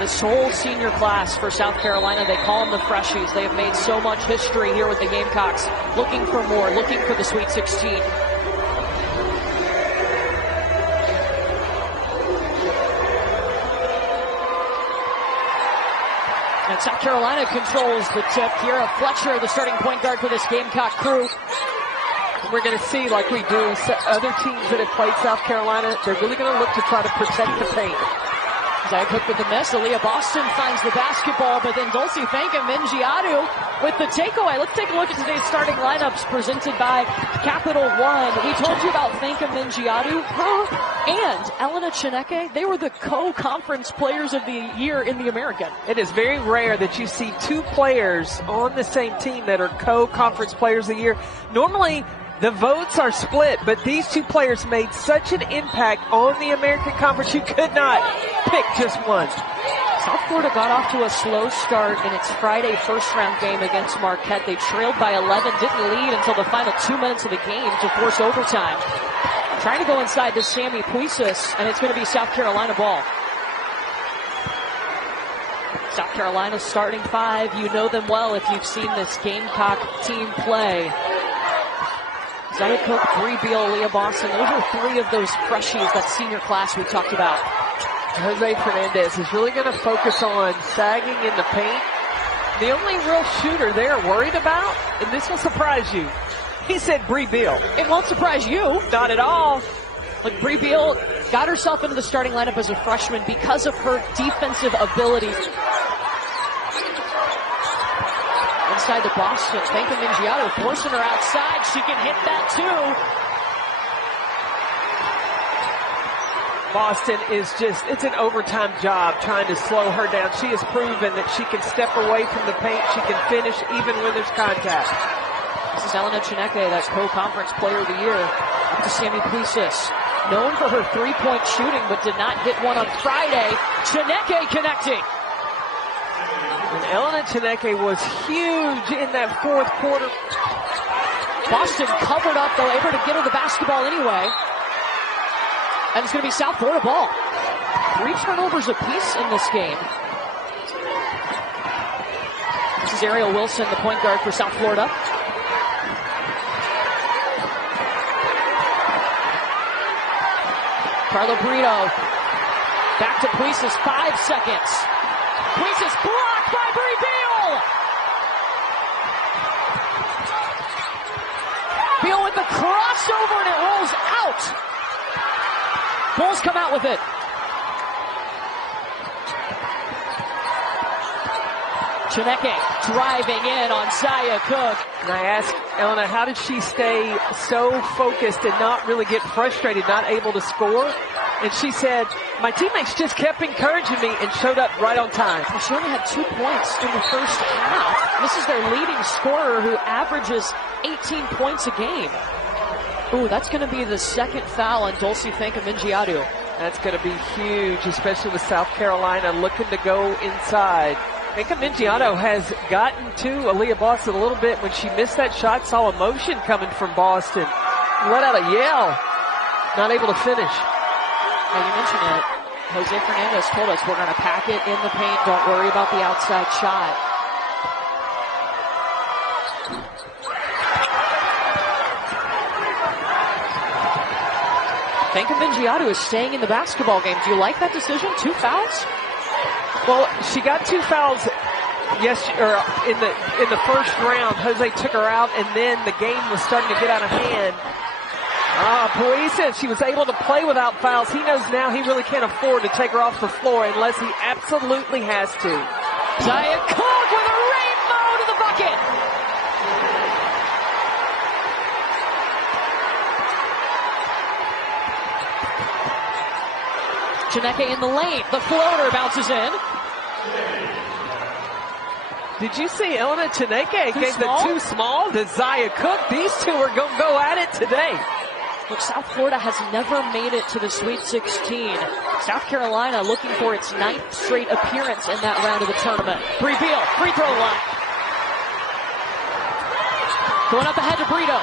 This whole senior class for South Carolina, they call them the Freshies. They have made so much history here with the Gamecocks, looking for more, looking for the Sweet 16. And South Carolina controls the tip. Kiera Fletcher, the starting point guard for this Gamecock crew. We're going to see, like we do, other teams that have played South Carolina, they're really going to look to try to protect the paint. Zaya Cook with the miss. Aaliyah Boston finds the basketball, but then Dulcie Fanka-Mingiadu with the takeaway. Let's take a look at today's starting lineups presented by Capital One. We told you about Fanka-Mingiadu and Elena Chineke. They were the co-conference players of the year in the American. It is very rare that you see two players on the same team that are co-conference players of the year. Normally, the votes are split, but these two players made such an impact on the American Conference, you could not pick just one. South Florida got off to a slow start in its Friday first-round game against Marquette. They trailed by 11, didn't lead until the final 2 minutes of the game to force overtime. Trying to go inside to Sammy Puisis, and it's going to be South Carolina ball. South Carolina starting five. You know them well if you've seen this Gamecock team play. Zaya Cook, Bree Beal, Leah Boston. Those are three of those freshies, that senior class we talked about. Jose Fernandez is really going to focus on sagging in the paint. The only real shooter they're worried about, and this will surprise you, he said Bree Beal. It won't surprise you. Not at all. Look, Bree Beal got herself into the starting lineup as a freshman because of her defensive ability. Inside to Boston, Fanka-Mingiadu forcing her outside. She can hit that too. Boston is just, it's an overtime job trying to slow her down. She has proven that she can step away from the paint. She can finish even when there's contact. This is Elena Chineke, that co-conference player of the year. Up to Sammy Puisis. Known for her three-point shooting, but did not hit one on Friday. Chineke connecting. And Elena Chineke was huge in that fourth quarter. Boston covered up, though, able to get her the basketball anyway. And it's going to be South Florida ball. 3 turnovers apiece in this game. This is Ariel Wilson, the point guard for South Florida. Carla Brito. Back to Puisis, 5 seconds. Puisis blocked by Bree Beal. Beal with the crossover, and it rolls out. Bulls come out with it. Chineke driving in on Zaya Cook. And I asked Elena, how did she stay so focused and not really get frustrated, not able to score? And she said, my teammates just kept encouraging me and showed up right on time. Well, she only had 2 points in the first half. This is their leading scorer who averages 18 points a game. Ooh, that's going to be the second foul on Dulcie Fanka-Mingiadu. That's going to be huge, especially with South Carolina looking to go inside. Fanka-Mingiadu has gotten to Aaliyah Boston a little bit. When she missed that shot, saw emotion coming from Boston. Let out a yell. Not able to finish. Now you mentioned it. Jose Fernandez told us we're going to pack it in the paint. Don't worry about the outside shot. Fanka-Mingiadu is staying in the basketball game. Do you like that decision? 2 fouls? Well, she got 2 fouls in the first round. Jose took her out, and then the game was starting to get out of hand. Puisis, she was able to play without fouls. He knows now he really can't afford to take her off the floor unless he absolutely has to. Zaya Cook with a rainbow to the bucket. Chineke in the lane. The floater bounces in. Did you see Elena Chineke gave the too small to Zaya Cook? These two are going to go at it today. Look, South Florida has never made it to the Sweet 16. South Carolina looking for its 9th straight appearance in that round of the tournament. Bree Beal, free throw line. Going up ahead to Brito.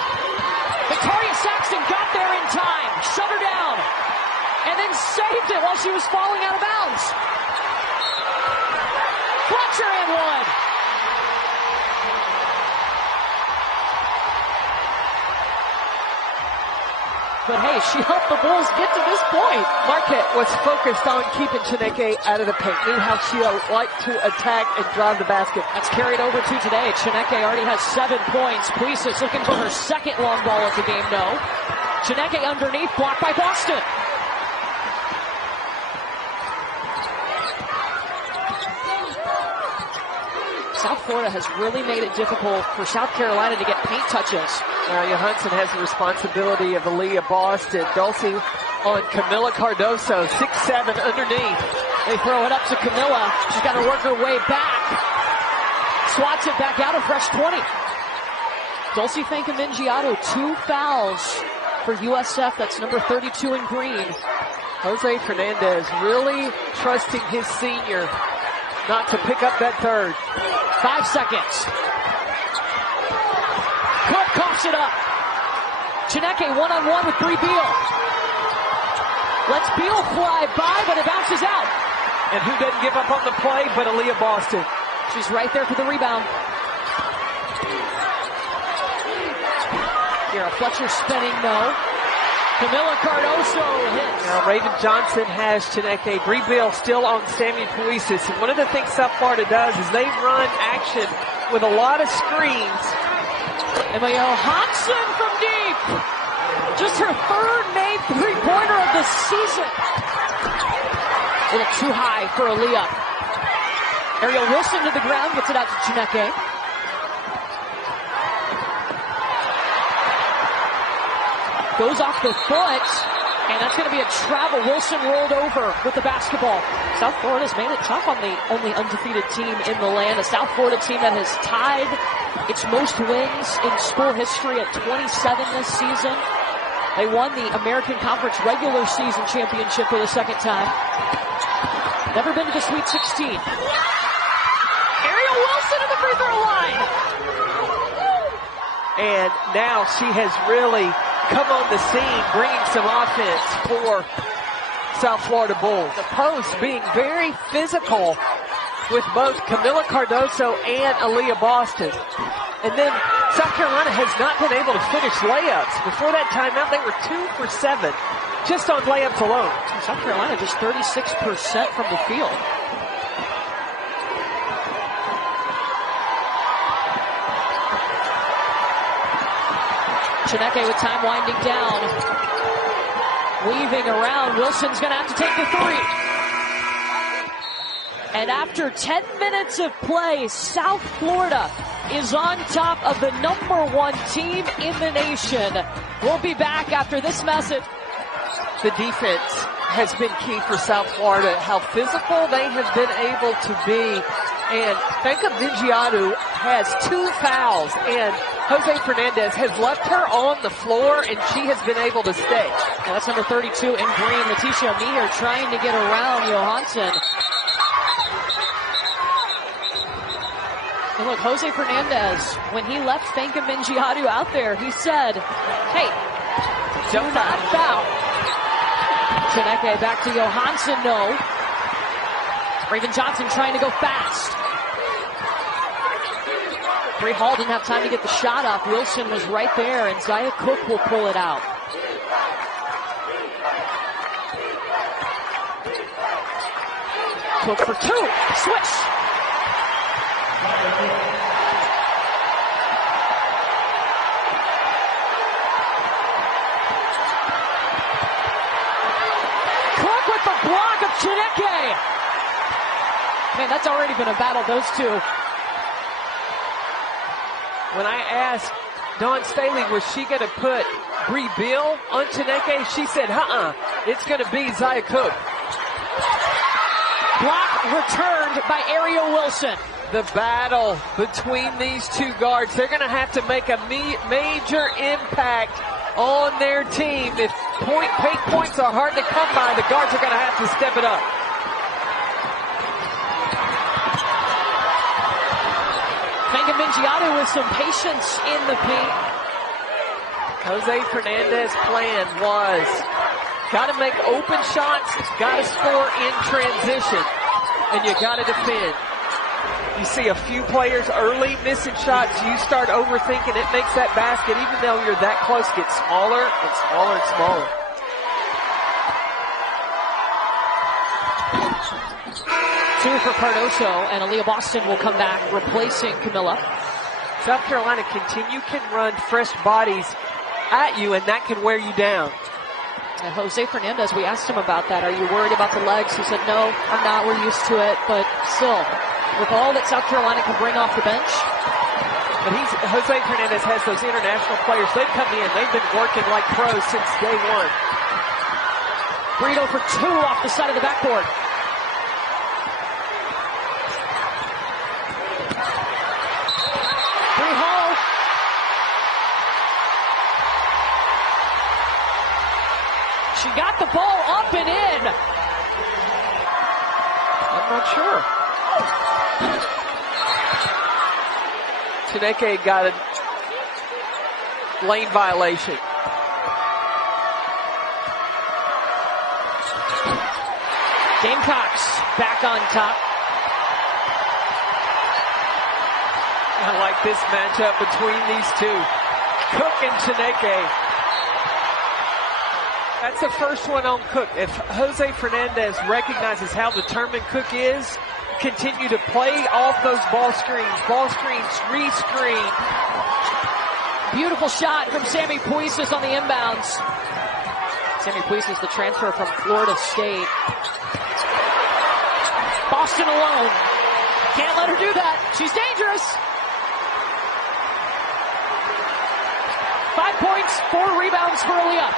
Victoria Saxton got there in time, shut her down, and then saved it while she was falling out of bounds. picture and one. But hey, she helped the Bulls get to this point. Marquette was focused on keeping Chineke out of the paint, knew how she liked to attack and drive the basket. That's carried over to today. Chineke already has 7 points. Puisic looking for her second long ball of the game, no. Chineke underneath, blocked by Boston. South Florida has really made it difficult for South Carolina to get paint touches. Now Johansson has the responsibility of Aaliyah Boston. Dulcie on Camila Cardoso, 6'7" underneath. They throw it up to Camila. She's got to work her way back. Swats it back out, a fresh 20. Dulcie Fankamingiato, 2 fouls for USF. That's number 32 in green. Jose Fernandez really trusting his senior not to pick up that third. 5 seconds. Cook coughs it up. Chineke one-on-one with Bree Beal. Lets Beal fly by, but it bounces out. And who doesn't give up on the play but Aaliyah Boston? She's right there for the rebound. Here, Fletcher spinning, no. Camila Cardoso hits. Now Raven Johnson has Chineke. Bree Beal still on Sammy Puisic. And one of the things South Florida does is they run action with a lot of screens. Emma Johansson from deep. Just her third made three-pointer of the season. A little too high for Aaliyah. Ariel Wilson to the ground, gets it out to Chineke. Goes off the foot, and that's going to be a travel. Wilson rolled over with the basketball. South Florida's made it tough on the only undefeated team in the land. A South Florida team that has tied its most wins in school history at 27 this season. They won the American Conference regular season championship for the second time. Never been to the Sweet 16. Ariel Wilson at the free throw line. And now she has really come on the scene, bringing some offense for South Florida Bulls. The post being very physical with both Camila Cardoso and Aaliyah Boston. And then South Carolina has not been able to finish layups. Before that timeout, they were 2 for 7 just on layups alone. South Carolina just 36% from the field. Chineke with time winding down. Weaving around. Wilson's going to have to take the three. And after 10 minutes of play, South Florida is on top of the #1 team in the nation. We'll be back after this message. The defense has been key for South Florida. How physical they have been able to be. And Fankamingiato has 2 fouls, and Jose Fernandez has left her on the floor, and she has been able to stay. Well, that's number 32 in green, Leticia Meaher, trying to get around Johansson. And look, Jose Fernandez, when he left Fankamingiato out there, he said, hey, do not foul. Chineke back to Johansson, no. Raven Johnson trying to go fast. Bree Hall didn't have time to get the shot off. Wilson was right there, and Zaya Cook will pull it out. Cook for 2. Switch. Cook with the block of Chineke. Man, that's already been a battle, those two. When I asked Dawn Staley, was she going to put Bree Beal on Chineke, she said, it's going to be Zaya Cook. Block returned by Ariel Wilson. The battle between these two guards, they're going to have to make a major impact on their team. If paint points are hard to come by, the guards are going to have to step it up. Fankamingiato with some patience in the paint. Jose Fernandez's plan was got to make open shots, got to score in transition, and you got to defend. You see a few players early missing shots, you start overthinking, it makes that basket, even though you're that close, get smaller and smaller and smaller. Two for Cardoso, and Aaliyah Boston will come back, replacing Camilla. South Carolina can run fresh bodies at you, and that can wear you down. And Jose Fernandez, we asked him about that. Are you worried about the legs? He said, no, I'm not. We're used to it. But still, with all that South Carolina can bring off the bench. But Jose Fernandez has those international players. They've come in. They've been working like pros since day one. Brito for two off the side of the backboard. She got the ball up and in. I'm not sure. Chineke got a lane violation. Gamecocks back on top. I like this matchup between these two. Cook and Chineke. That's the first one on Cook. If Jose Fernandez recognizes how determined Cook is, continue to play off those ball screens, re-screen. Beautiful shot from Sammy Puises on the inbounds. Sammy Puises, the transfer from Florida State. Boston alone. Can't let her do that. She's dangerous. 5 points, 4 rebounds for Aaliyah.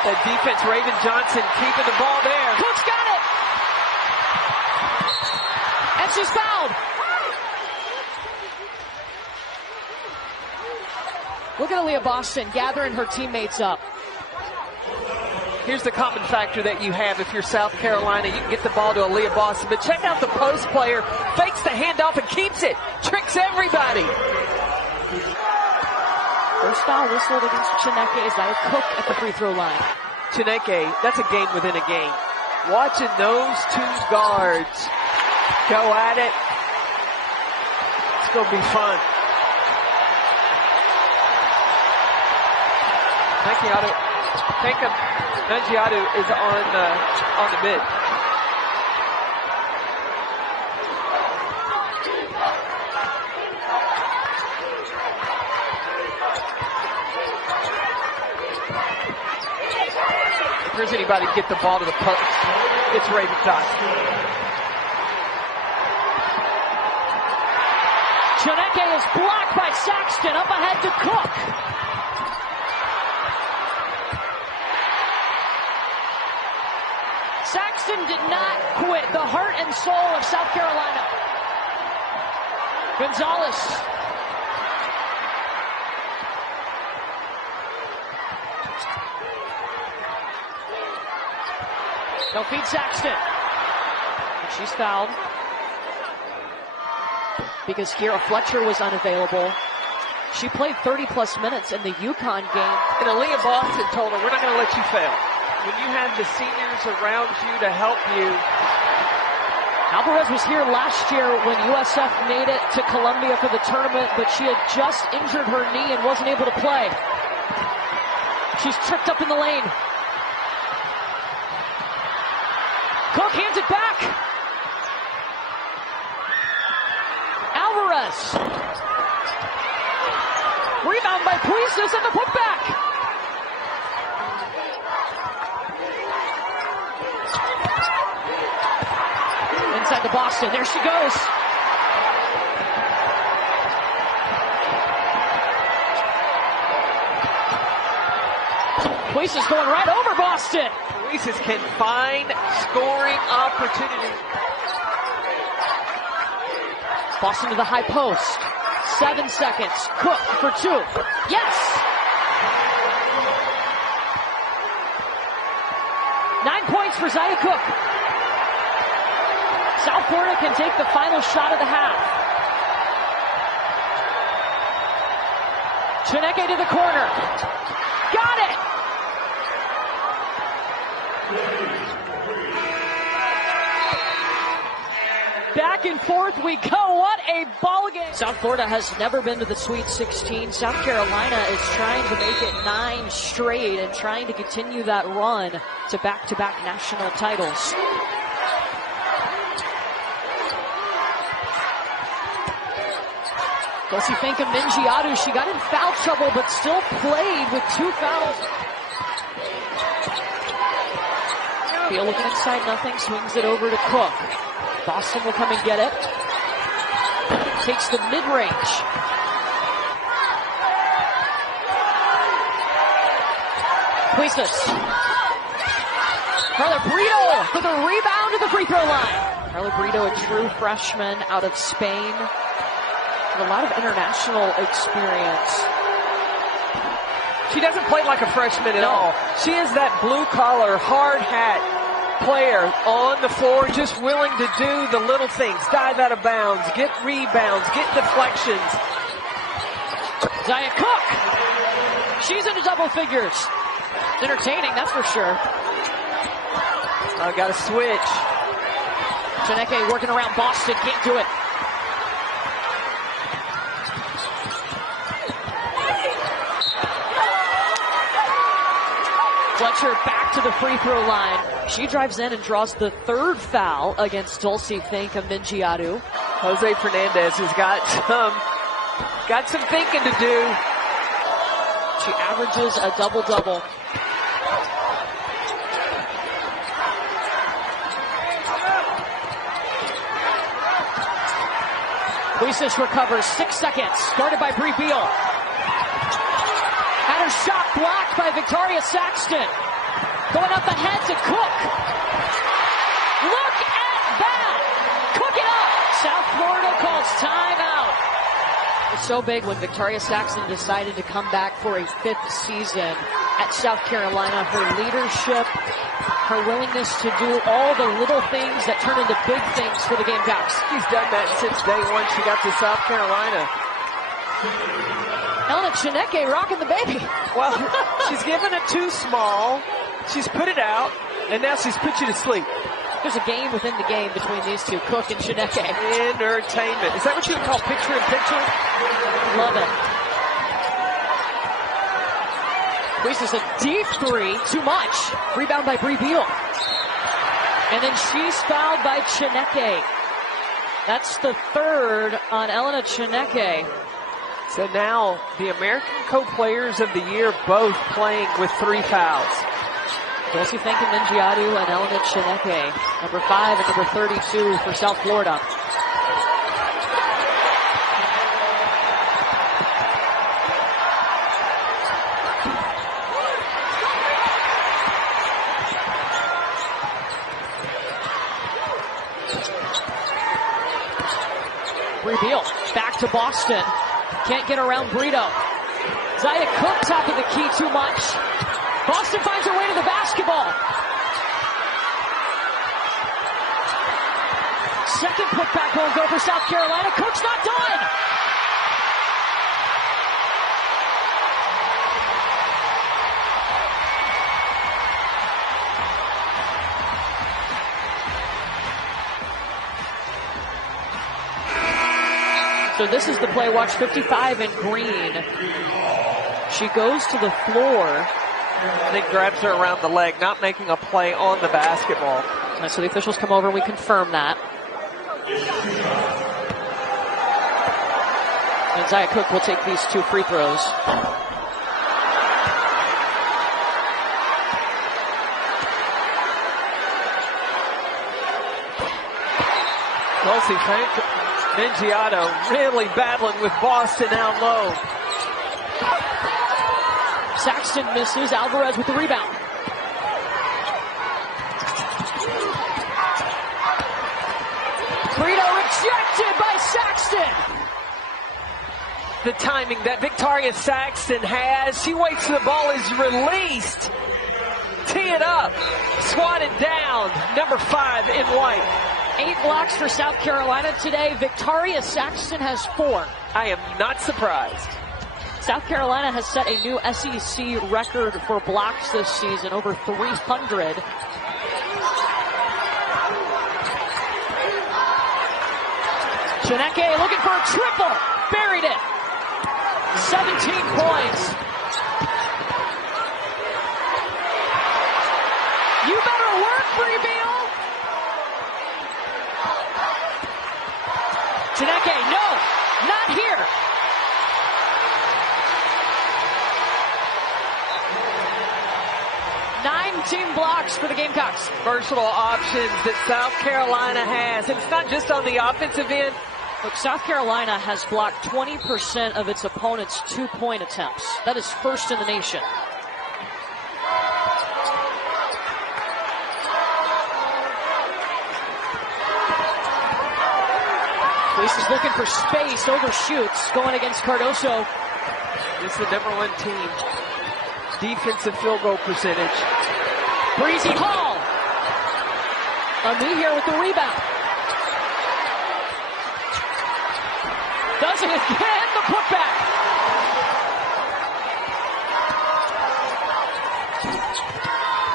That defense, Raven Johnson keeping the ball there. Cook's got it. And she's fouled. Look at Aaliyah Boston gathering her teammates up. Here's the common factor that you have if you're South Carolina. You can get the ball to Aaliyah Boston, but check out the post player. Fakes the handoff and keeps it. Tricks everybody. First foul whistled against Chineke as Zaya Cook at the free throw line. Chineke, that's a game within a game. Watching those two guards go at it, it's going to be fun. Mangiadu is on the bid. If there's anybody to get the ball to the post, it's Raven Johnson. Chineke is blocked by Saxton, up ahead to Cook. Saxton did not quit, the heart and soul of South Carolina. Gonzalez. They'll feed Saxton. And she's fouled because Kiera Fletcher was unavailable. She played 30-plus minutes in the UConn game. And Aaliyah Boston told her, we're not going to let you fail. When you have the seniors around you to help you. Alvarez was here last year when USF made it to Columbia for the tournament, but she had just injured her knee and wasn't able to play. She's tripped up in the lane. Cook hands it back. Alvarez. Rebound by Puises and the putback. Inside to Boston. There she goes. Puises going right over Boston. Puises can find scoring opportunity. Boston to the high post. 7 seconds. Cook for 2. Yes! 9 points for Zaya Cook. South Florida can take the final shot of the half. Chineke to the corner. Got it! and forth we go. What a ball game. South Florida has never been to the Sweet 16. South Carolina is trying to make it 9 straight and trying to continue that run to back-to-back national titles. Dulcie Mingiadu, she got in foul trouble but still played with 2 fouls. Beal looking inside, nothing, swings it over to Cook. Boston will come and get it. Takes the mid-range. Cuistas. Carla Brito for the rebound to the free throw line. Carla Brito, a true freshman out of Spain. With a lot of international experience. She doesn't play like a freshman at all. She is that blue-collar, hard-hat player on the floor, just willing to do the little things, dive out of bounds, get rebounds, get deflections. Zaya Cook, she's into double figures. It's entertaining, that's for sure. I got to switch. Chineke working around Boston, can't do it. Fletcher back to the free throw line. She drives in and draws the 3rd foul against Dulcie Mingiadu. Jose Fernandez has got some thinking to do. She averages a double-double. Cuistas recovers, 6 seconds. Guarded by Bree Beal. Had her shot blocked by Victoria Saxton. Going up ahead to Cook. Look at that! Cook it up! South Florida calls timeout. It's so big when Victoria Saxton decided to come back for a 5th season at South Carolina. Her leadership, her willingness to do all the little things that turn into big things for the Gamecocks. She's done that since day one she got to South Carolina. Elena Chineke rocking the baby. Well, she's given it too small. She's put it out, and now she's put you to sleep. There's a game within the game between these two, Cook and Chineke. Entertainment. Is that what you would call picture-in-picture? Love it. Cuistas a deep 3, too much. Rebound by Bree Beal. And then she's fouled by Chineke. That's the 3rd on Elena Chineke. So now the American Co-Players of the Year both playing with 3 fouls. Dulcie Mingiadu and Elena Chineke, number 5 and number 32 for South Florida. Bree Beal back to Boston. Can't get around Brito. Zaya Cook top of the key, too much. Boston finds her way to the basketball. Second putback won't go for South Carolina. Cook's not done. So this is the play. Watch 55 in green. She goes to the floor. And then grabs her around the leg, not making a play on the basketball. And so the officials come over and we confirm that. And Zaya Cook will take these 2 free throws. Dulcie Mingiadu really battling with Boston down low. Saxton misses. Alvarez with the rebound. Brito rejected by Saxton. The timing that Victoria Saxton has. She waits till the ball is released. Tee it up. Swatted down. Number 5 in white. 8 blocks for South Carolina today. Victoria Saxton has 4. I am not surprised. South Carolina has set a new SEC record for blocks this season, over 300. Chineke looking for a triple. Buried it. 17 points. You better work, Freebeal. Chineke, no, not here. Nine team blocks for the Gamecocks. Versatile options that South Carolina has. And it's not just on the offensive end. Look, South Carolina has blocked 20% of its opponents' 2-point attempts. That is first in the nation. Luis is looking for space, overshoots, going against Cardoso. This is the #1 team. Defensive field goal percentage. Breezy Hall. Ami here with the rebound. Does it again, the putback.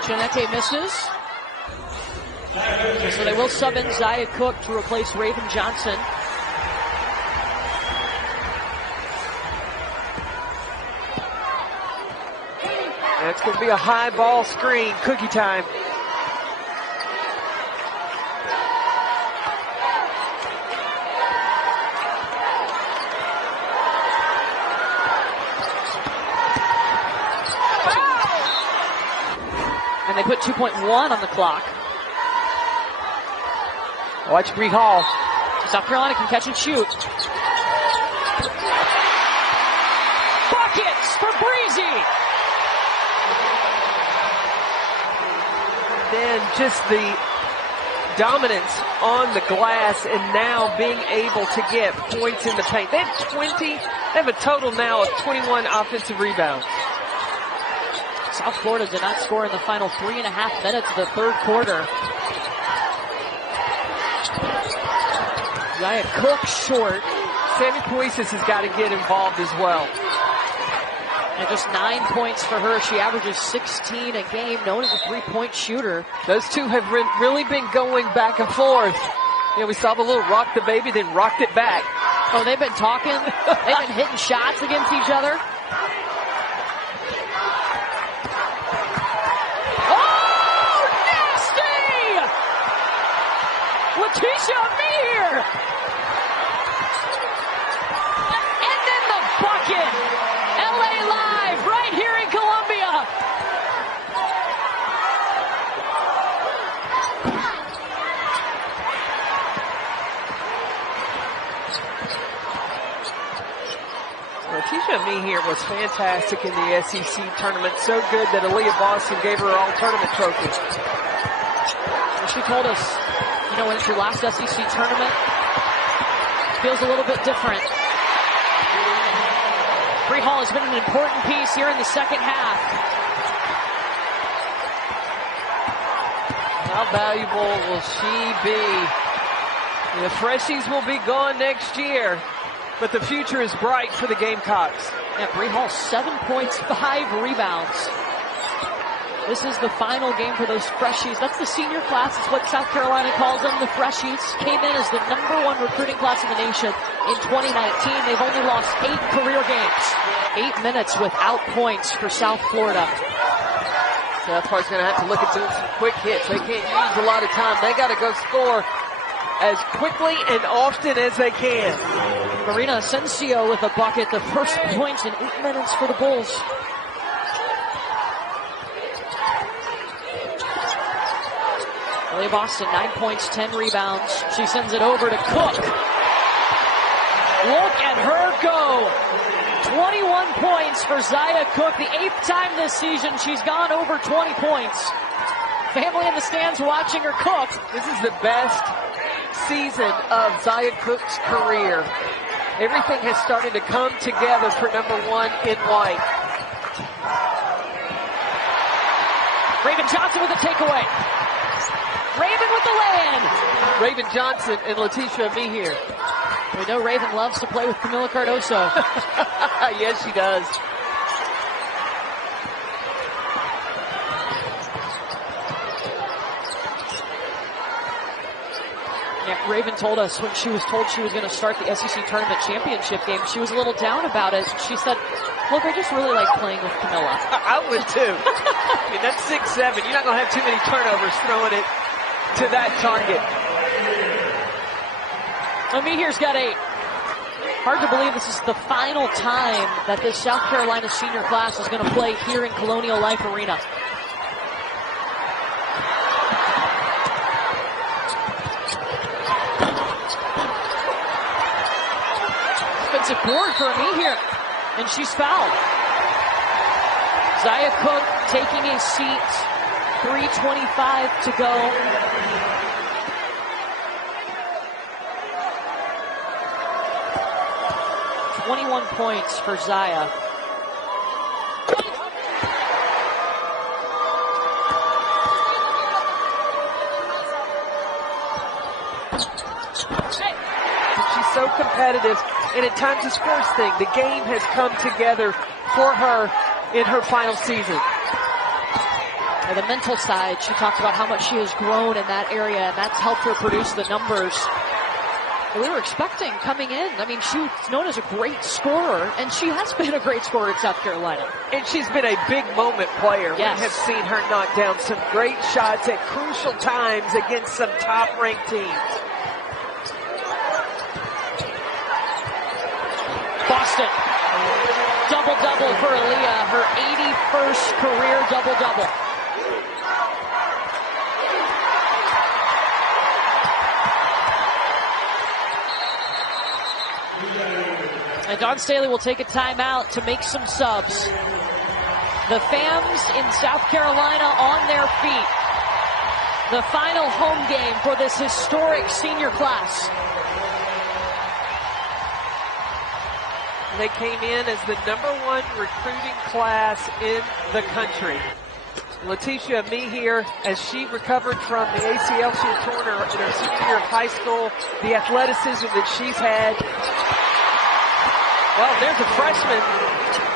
Chineke misses. So they will sub in Zaya Cook to replace Raven Johnson. That's going to be a high ball screen. Cookie time. And they put 2.1 on the clock. Watch Bree Hall. South Carolina can catch and shoot. Buckets for Breezy. Then just the dominance on the glass and now being able to get points in the paint. They have a total now of 21 offensive rebounds. South Florida did not score in the final 3.5 minutes of the third quarter. Zaya Cook short. Sammy Puisis has got to get involved as well. And just 9 points for her. She averages 16 a game, known as a 3-point shooter. Those two have really been going back and forth. You know, we saw the little rock the baby, then rocked it back. Oh, they've been talking. They've been hitting shots against each other. Oh, nasty! Letitia Meir! And then the bucket! LA Live right here in Columbia. Letitia Meir was fantastic in the SEC tournament. So good that Aaliyah Boston gave her all-tournament trophy. Well, she told us, you know, when it's your last SEC tournament, it feels a little bit different. Bree Hall has been an important piece here in the second half. How valuable will she be? The freshies will be gone next year, but the future is bright for the Gamecocks. Yeah, Bree Hall, 7 points, 5 rebounds. This is the final game for those freshies. That's the senior class. It's what South Carolina calls them, the freshies. Came in as the #1 recruiting class in the nation in 2019. They've only lost 8 career games. 8 minutes without points for South Florida. South Florida's going to have to look at doing some quick hits. They can't use a lot of time. They got to go score as quickly and often as they can. Marina Asensio with a bucket. The first points in 8 minutes for the Bulls. Leah Boston, 9 points, 10 rebounds. She sends it over to Cook. Look at her go. 21 points for Zaya Cook. The 8th time this season she's gone over 20 points. Family in the stands watching her cook. This is the best season of Zaya Cook's career. Everything has started to come together for #1 in white. Raven Johnson with a takeaway. Raven with the lay-in. Raven Johnson and Letitia Meir. We know Raven loves to play with Camila Cardoso. Yes, she does. Yeah, Raven told us when she was told she was going to start the SEC Tournament Championship game, she was a little down about it. She said, look, I just really like playing with Camilla. I would too. I mean, that's 6'7". You're not going to have too many turnovers throwing it to that target. Amihir's got 8. Hard to believe this is the final time that this South Carolina senior class is going to play here in Colonial Life Arena. Defensive board for Amihir, and she's fouled. Zaya Cook taking a seat. 3:25 to go. .21 points for Zaya. She's so competitive, and at times it's first thing. The game has come together for her in her final season. And the mental side, she talked about how much she has grown in that area, and that's helped her produce the numbers we were expecting coming in. I mean, she's known as a great scorer, and she has been a great scorer at South Carolina. And she's been a big moment player. Yes. We have seen her knock down some great shots at crucial times against some top-ranked teams. Boston, double-double for Aaliyah, her 81st career double-double. And Dawn Staley will take a timeout to make some subs. The fans in South Carolina on their feet. The final home game for this historic senior class. They came in as the #1 recruiting class in the country. Letitia Amihir, as she recovered from the ACL she had torn in her senior year of high school, the athleticism that she's had. Well, there's a freshman.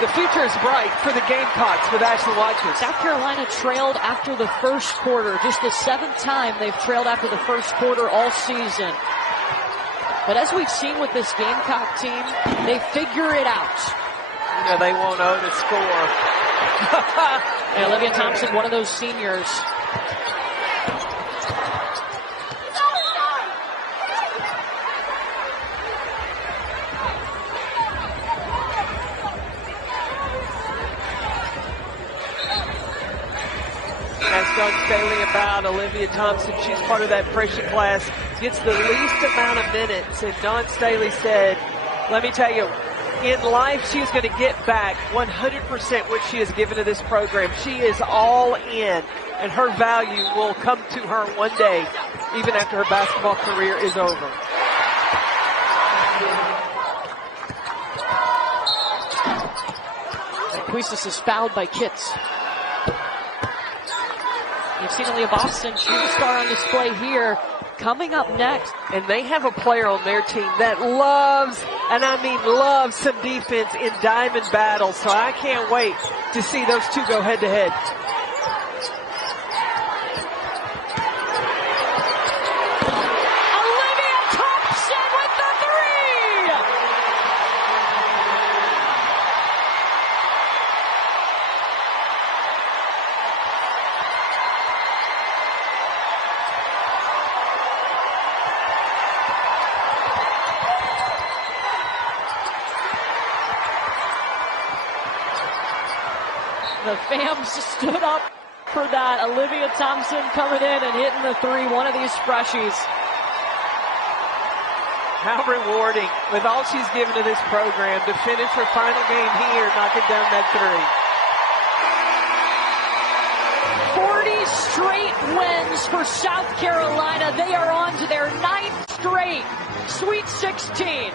The future is bright for the Gamecocks with Ashley Watkins. South Carolina trailed after the first quarter. Just the 7th time they've trailed after the first quarter all season. But as we've seen with this Gamecock team, they figure it out. You know, they won't owe to score. And Olivia Thompson, one of those seniors. Ask Dawn Staley about Olivia Thompson. She's part of that freshman class. Gets the least amount of minutes. And Dawn Staley said, let me tell you, in life she's going to get back 100% what she has given to this program. She is all in, and her value will come to her one day, even after her basketball career is over. Puistas is fouled by Kitts. You've seen Aaliyah Boston, she's a star on display here. Coming up next. And they have a player on their team that loves, and I mean loves, some defense in diamond battles. So I can't wait to see those two go head to head. Olivia Thompson with the 3! The fans stood up for that. Olivia Thompson coming in and hitting the 3, one of these freshies. How rewarding, with all she's given to this program, to finish her final game here, knocking down that 3. 40 straight wins for South Carolina. They are on to their 9th straight Sweet 16.